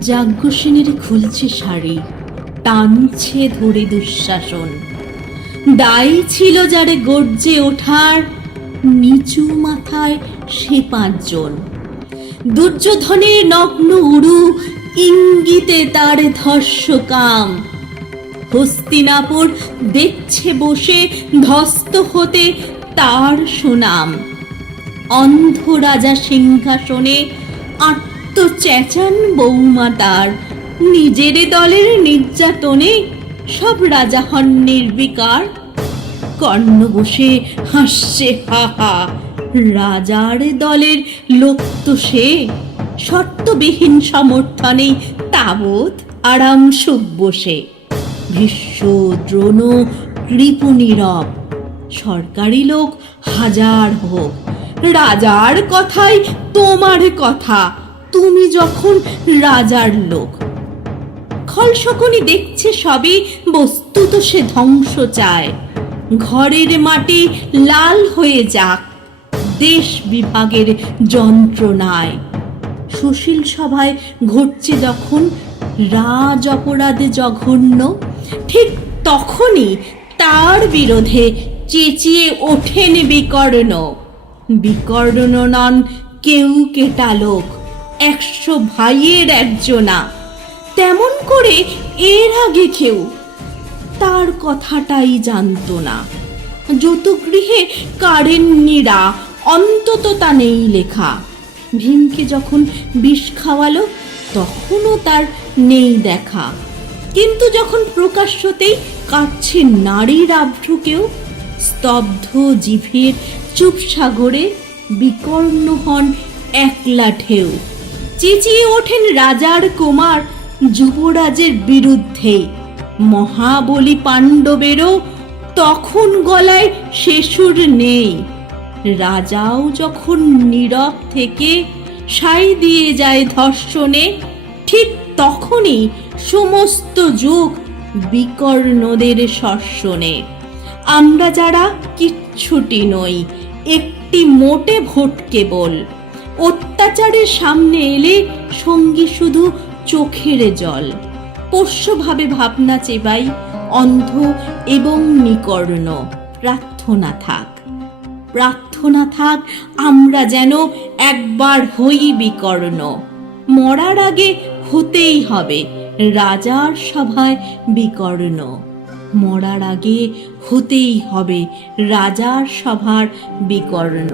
যাজ্ঞসেনের খুলছে শাড়ি, টানছে ধরে দুঃশাসন। দায়ী ছিল যারে গর্জে ওঠার, নিচু মাথায় সে পাঁচজন। দুর্যোধনের নগ্ন উড়ু ইঙ্গিতে তার ধর্ষ কাম। হস্তিনাপুর দেখছে বসে ধস্ত হতে তার সুনাম। অন্ধ রাজা সিংহাসনে আত্মচেচান বৌমা তার নিজের দলের নির্যাতনে সব রাজা হন নির্বিকার। কর্ণ বসে হাসছে, হা হা। রাজার দলের লোক তো সে। শর্তবিহীন সমর্থনে তাবৎ আরাম সুখ বসে ভীষ্ম, দ্রোণ কৃপু নীরব। সরকারি লোক হাজার হোক। রাজার কথাই তোমার কথা। তুমি যখন রাজার লোক খলসকনি দেখছে সবই বস্তুত সে ধ্বংস চায়। ঘরের মাটি লাল হয়ে যাক, দেশ বিভাগের যন্ত্রণায়। সুশীল সভায় ঘটছে যখন রাজ অপরাধে জঘন্য, ঠিক তখনই তার বিরোধে চেঁচিয়ে ওঠেন বিকর্ণ। বিকর্ণ নন কেউ কেটা লোক, একশো ভাইয়ের একজনা। তেমন করে এর আগে কেউ, তার কথাটাই জানতো না। যত গৃহে কারেন্নিরা, অন্তত তা নেই লেখা। ভীমকে যখন বিষ খাওয়ালো, তখনও তার নেই দেখা। কিন্তু যখন প্রকাশ্যতেই কাটছে নারীর আভ্রুকেও স্তব্ধ জিভের চুপ সাগরে বিকর্ণ হন একলা ঢেউ। চেঁচিয়ে ওঠেন রাজার কুমার যুবরাজের বিরুদ্ধে। মহাবলী পাণ্ডবেরও তখন গলায় শেষুর নেই। রাজাও যখন নীরব থেকে সাই দিয়ে যায় ধর্ষণে, ঠিক তখনই সমস্ত যুগ বিকর্ণদের শর্ষণে। আমরা যারা কিচ্ছুটি নই, একটি মোটে ভোট কেবল। অত্যাচারের সামনে এলে সঙ্গী শুধু চোখের জল। পোষ্যভাবে ভাবনা চেবাই অন্ধ এবং নিকর্ণ। প্রার্থনা থাক। প্রার্থনা থাক, আমরা যেন একবার হই বিকর্ণ। মরার আগে হতেই হবে, রাজার সভায় বিকর্ণ। মরার আগে হতেই হবে রাজার সভার বিকর্ণ।